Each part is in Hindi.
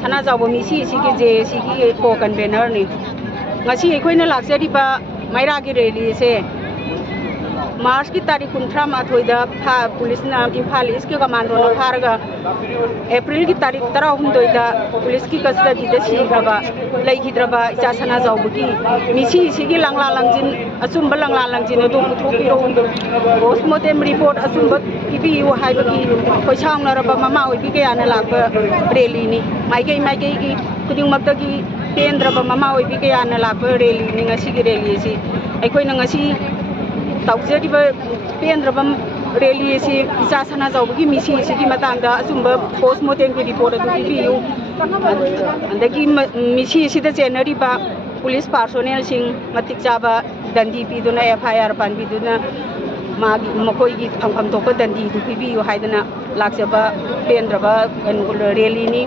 Sana jauh misi sigi je sigi ko convener ni ngasi ekoi na laksari ba maira ki rally se March ki tarikh 13 da police ना इम्फाल इसके कमांडो ना फारगा अप्रैल की तारीख 13 da पुलिस की कस्टडी दा सीग्रबा लैखिद्रबा इचा सना जाउबगी मिसी सिगी लंगला लंजिन असुम्बा लंगला लंजिन दो पुथोपिरो पोस्टमार्टम रिपोर्ट असुम्बा इबियु हाइबगी कोइसांगनरबा ममा ओइबी के आना लाबा रैली नि माइगे की खुदिंगमक्तगी पेंद्रबा ममा ओइबी के आना लाबा रैली नि ngasi की रैली सि अखोइना ngasi तौजरिबा पेंद्रबम रैली से इचा सना जाउबगी मिसी सिगी मतंगदा असुम्बा पोस्टमार्टम की रिपोर्ट अदु इबियु अंदगी मिसी सिदा जेनरिबा पुलिस पर्सोनेल सिंग मतिक चाबा दंडी पीदुना एफआईआर पानबीदुना मागी मकोइगी फंफम तोप दंडी दु पीबियु हाइदना लाक्सबा पेंद्रबा रैली नि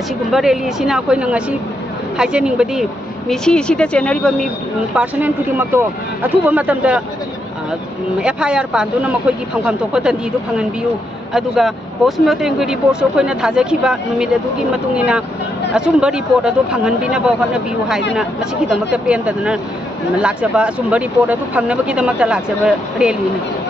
असिगुम्बा रैली सिना अखोइना ngasi हाइजेनिंगबदी मिसी सिदा जेनरिबा मी पर्सोनेल खुदिमक्तो अथुबा मतमदा एफआईआर पानदुना मखोइगी फंफम तोप दंडी दु फंगनबियु अदुगा पोस्टमार्टम की रिपोर्ट सो अखोइना थाजखिबा नुमिद अदुगी मतुंगिना असुम्बा रिपोर्ट अदु फंगनबिना होनबियु हाइदना मसिगी दमक्ता पेंदना लाक्सबा असुम्बा रिपोर्ट अदु फंगनबगी दमक्ता लाक्सबा रैली नि